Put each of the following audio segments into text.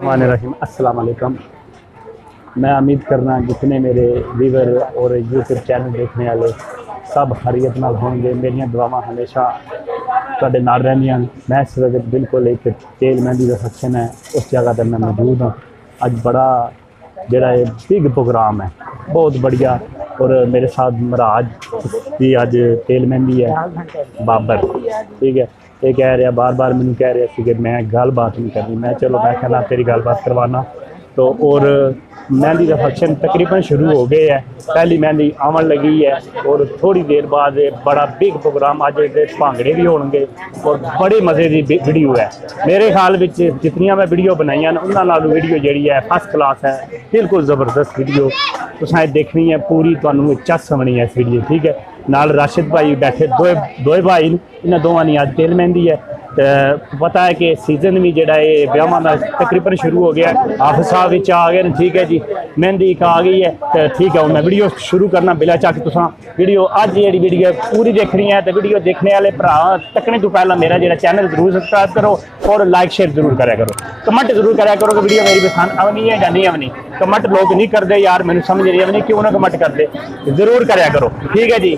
रहीम अस्सलाम वालेकुम। मैं उम्मीद करना जितने मेरे व्यूवर और यूट्यूब चैनल देखने वाले सब खैरियत नाल होंगे। मेरिया दुआवां हमेशा तुहाडे नाल रहंदियां। मैं इस वक्त बिल्कुल एक तेल मेहंदी का फंक्शन है, उस जगह पर मैं मौजूद हाँ। अज बड़ा जोड़ा बिग प्रोग्राम है, बहुत बढ़िया। और मेरे साथ महाराज की अज तेल मेहंदी है बाबर, ठीक है। ये कह रहा बार बार मैंने कह रहा कि मैं गलबात नहीं करनी। मैं चलो मैं कहना तेरी गलबात करवाना। तो और मेहंदी का फंक्शन तकरीबन शुरू हो गए है, पहली मेहंदी आवन लगी है और थोड़ी देर बाद बड़ा बिग प्रोग्राम अज भांगड़े भी होंगे और बड़े मज़े की वीडियो है। मेरे ख्याल में जितनियां मैं वीडियो बनाई उन्होंने वीडियो जी है फर्स्ट क्लास है, बिल्कुल ज़बरदस्त वीडियो तुसें देखनी है पूरी, तुहानू चस समझनी है इस वीडियो, ठीक है। नाल राशिद भाई बैठे दो भाई, इन्होंने दोवां दी अज तेल मेहंदी है। तो पता है कि सीजन भी जोड़ा है ब्याहां का तकरीबन शुरू हो गया, हाफिज साहब विच आ गए, ठीक है जी। मेहंदी एक आ गई है तो ठीक है, मैं वीडियो शुरू करना बिला चक। तुसां वीडियो अज जी वीडियो पूरी देखनी है तो वीडियो देखने वाले भरा तकने तो पहला मेरा जो चैनल जरूर सब्सक्राइब करो और लाइक शेयर जरूर कराया करो, कमेंट जरूर कराया करो कि वीडियो मेरी पसंद आवनी है या नहीं आवनी। कमेंट लोग नहीं करते यार, मैंने समझ नहीं आवनी क्यों ना कमेंट करते, जरूर कराया करो, ठीक है जी।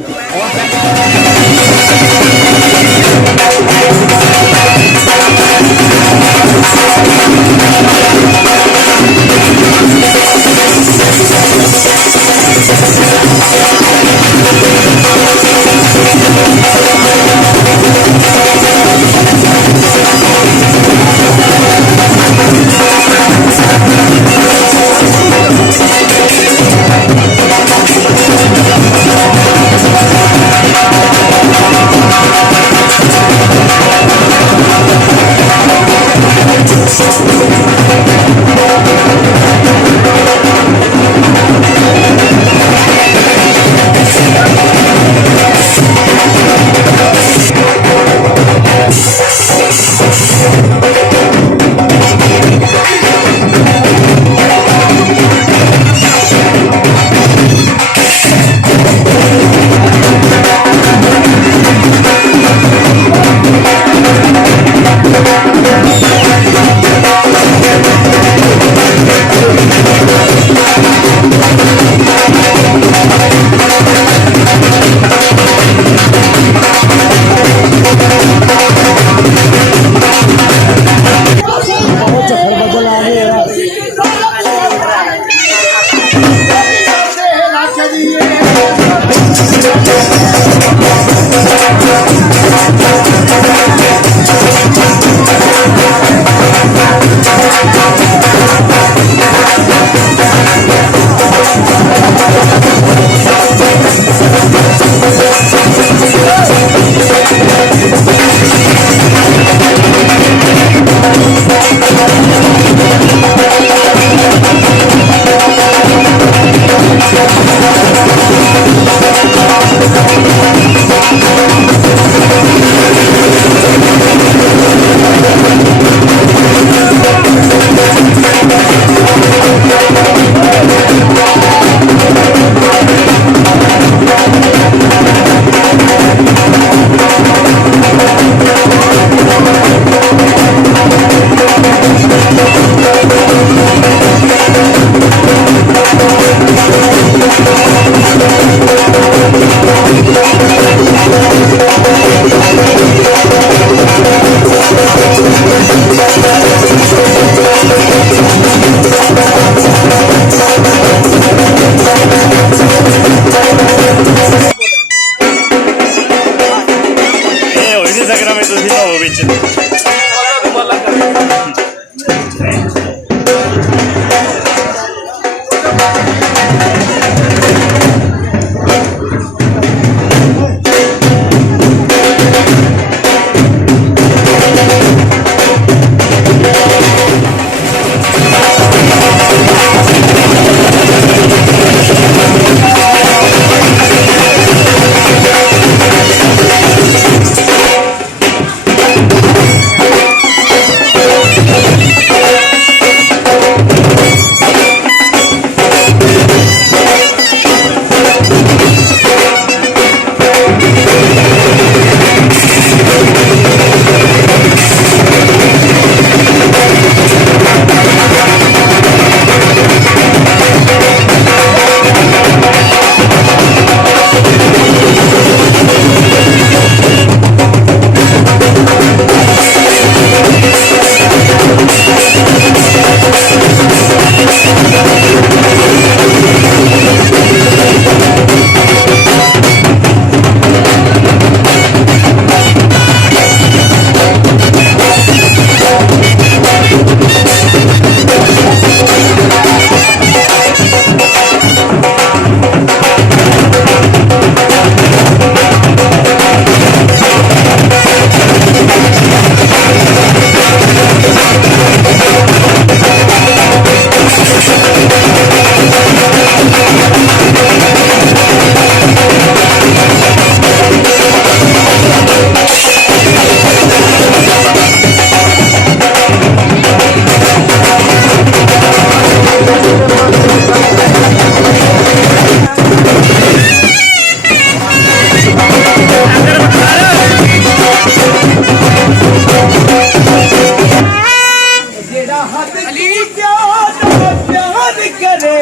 अली प्यार करे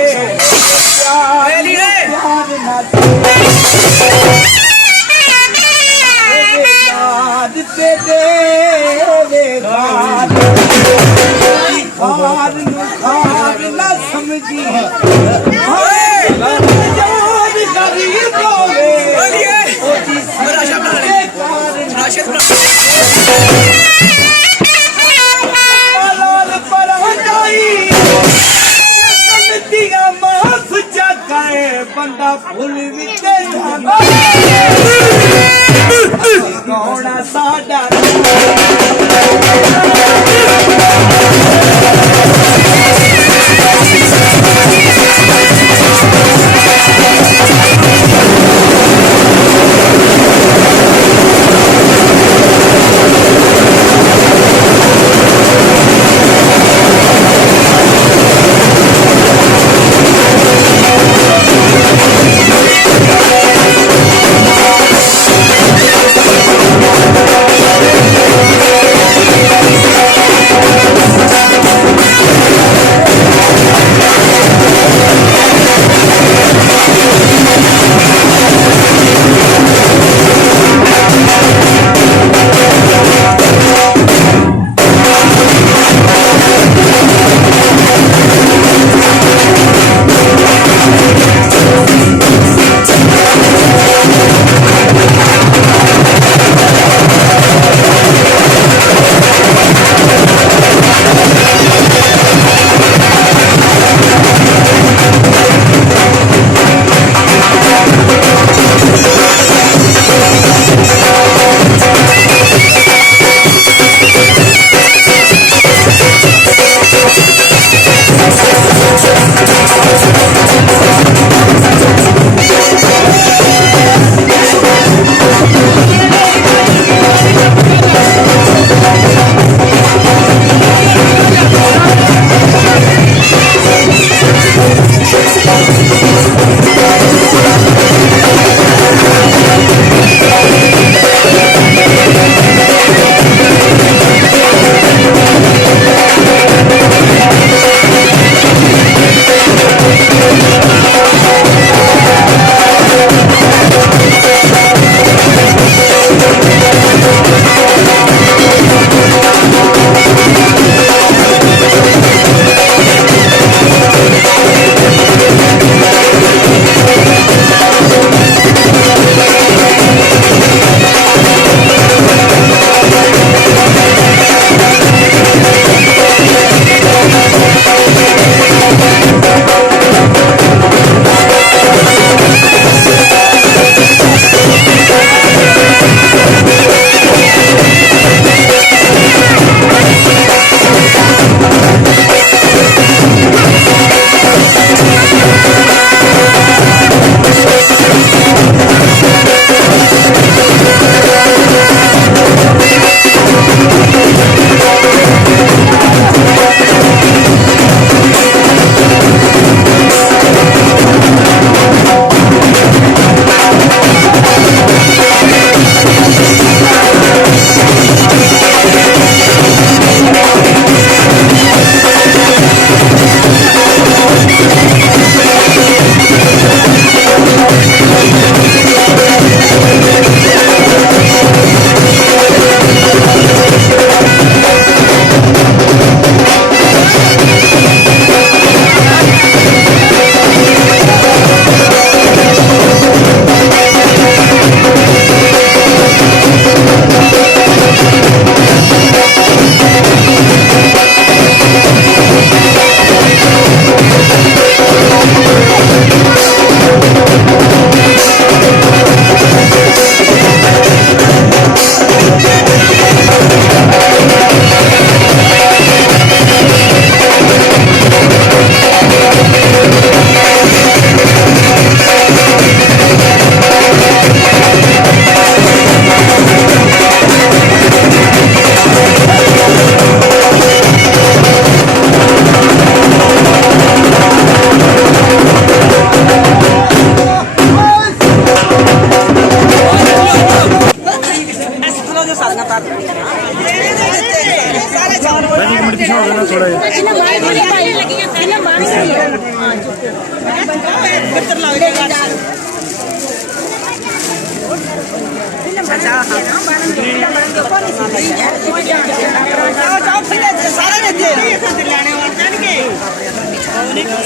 प्यार ना दे खार ना समझी माफ चकाए बंदा फुल गौड़ा साडा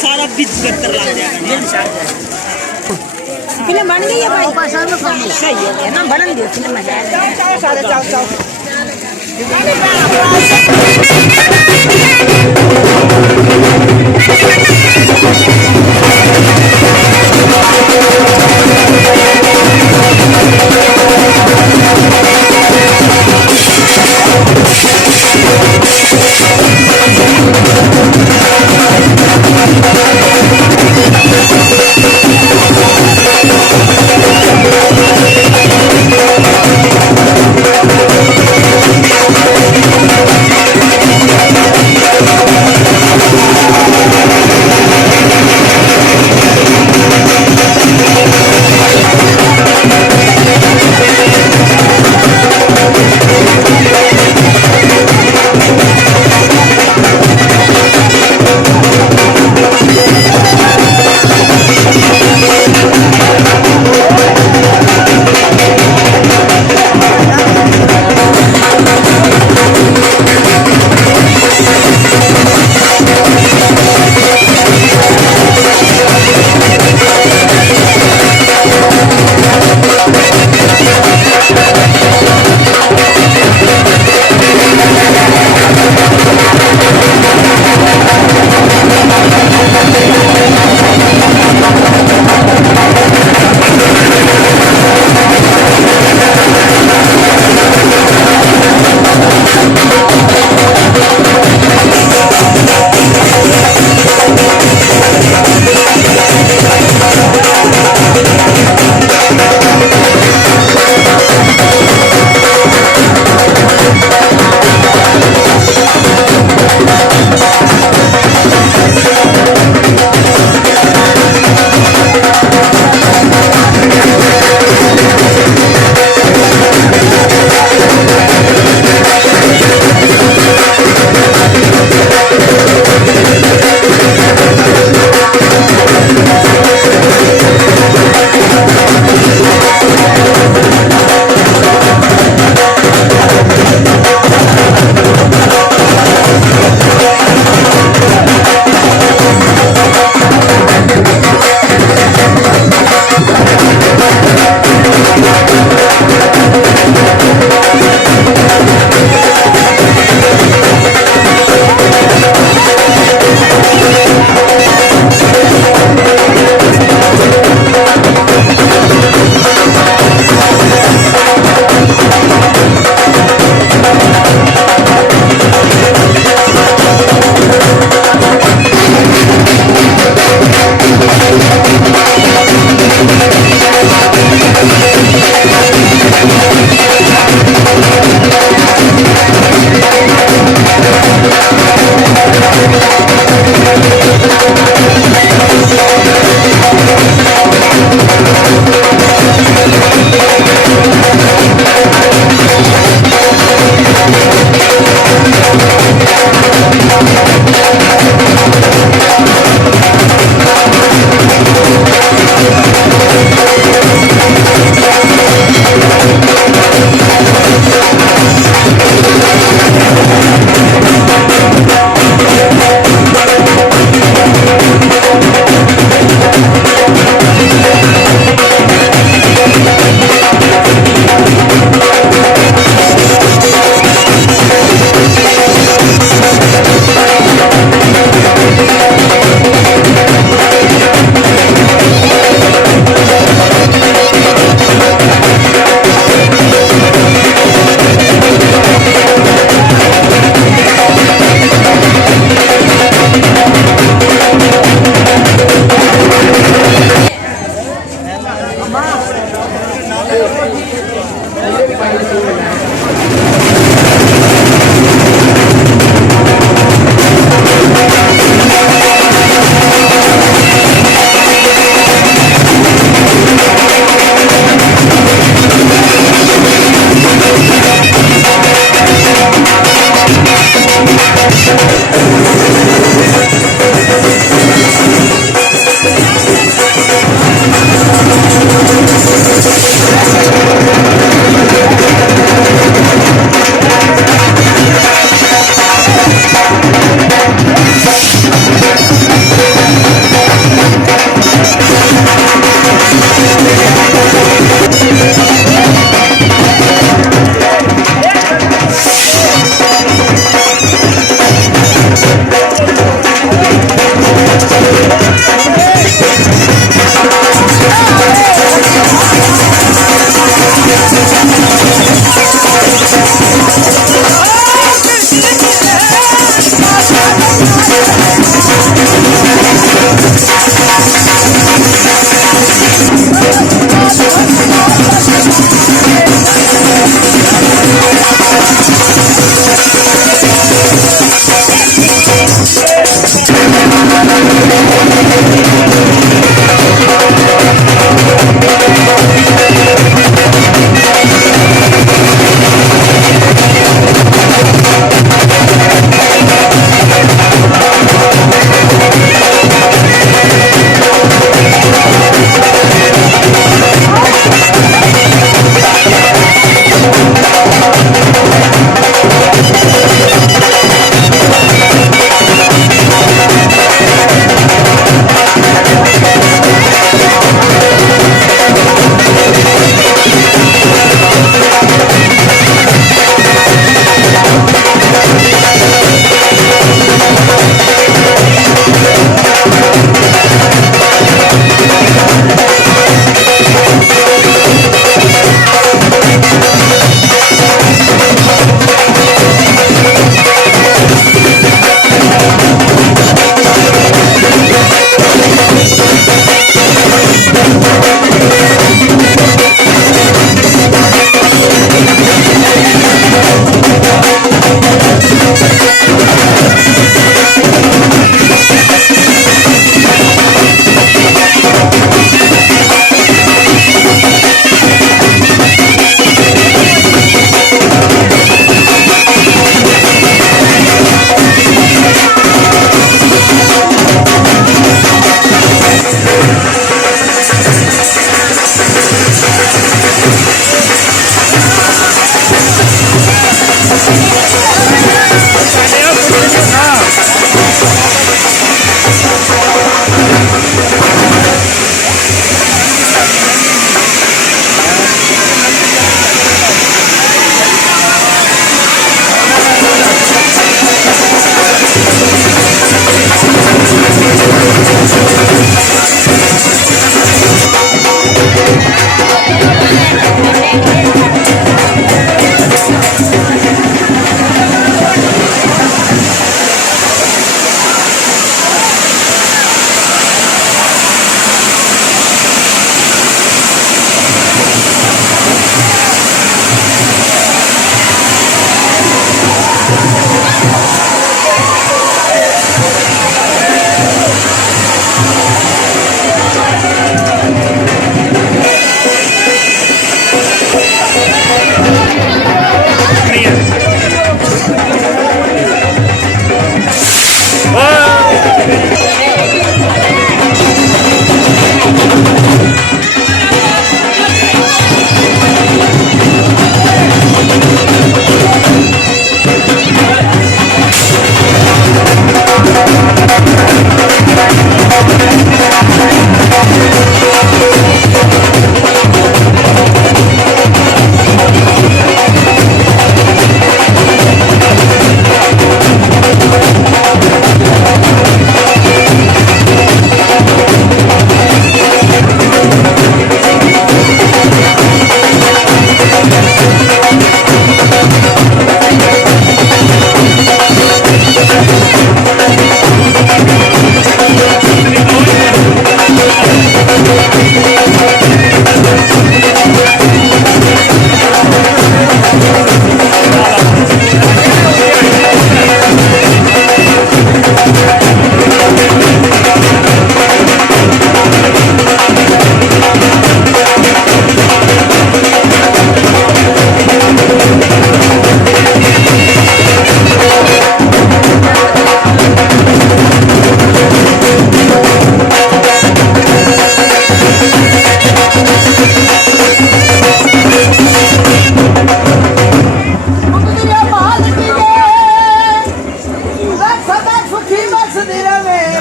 सारा बीच बेहतर लग जाएगा। फिल्म बन गई है भाई, सही हो गया ना, बनन दो फिल्म मजा आएगा।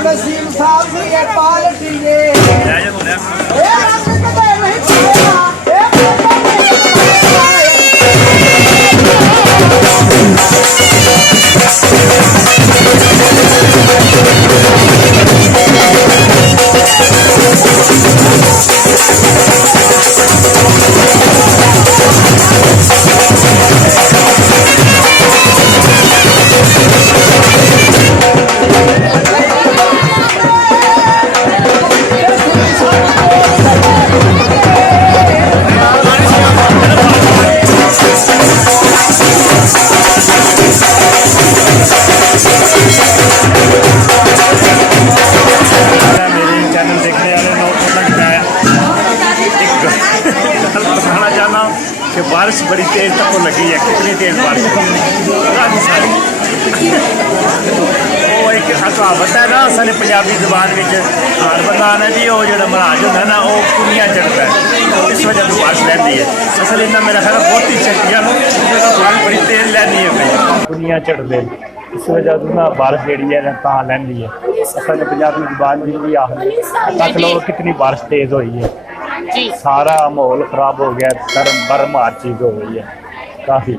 नसीम साहब जी ये पार्टी ये मेरे चैनल देखने वाले लोग मैं एक गल बताना चाहना कि बारिश बड़ी तेज तक को लगी है। कितनी तेज बारिश काफ़ी सारी वो एक कहावत है ना सारे पंजाबी जबान में हार बंदा आना जी वो जो महाराज होता है ना वो कुड़ियाँ चढ़ता है इस वजह से बारिश लैंदी है। असल इन्ना मेरा ख्याल बहुत ही चंगियां बारिश बड़ी तेज लैंदी है कुड़ियाँ चढ़ते इस वजह से ना बारिश जी है तां लैंदी है। असल पंजाबी जबान जी आखिर तक लो कितनी बारिश तेज हुई है। सारा माहौल खराब हो गया, बर्मार चीज़ हो गई है काफ़ी।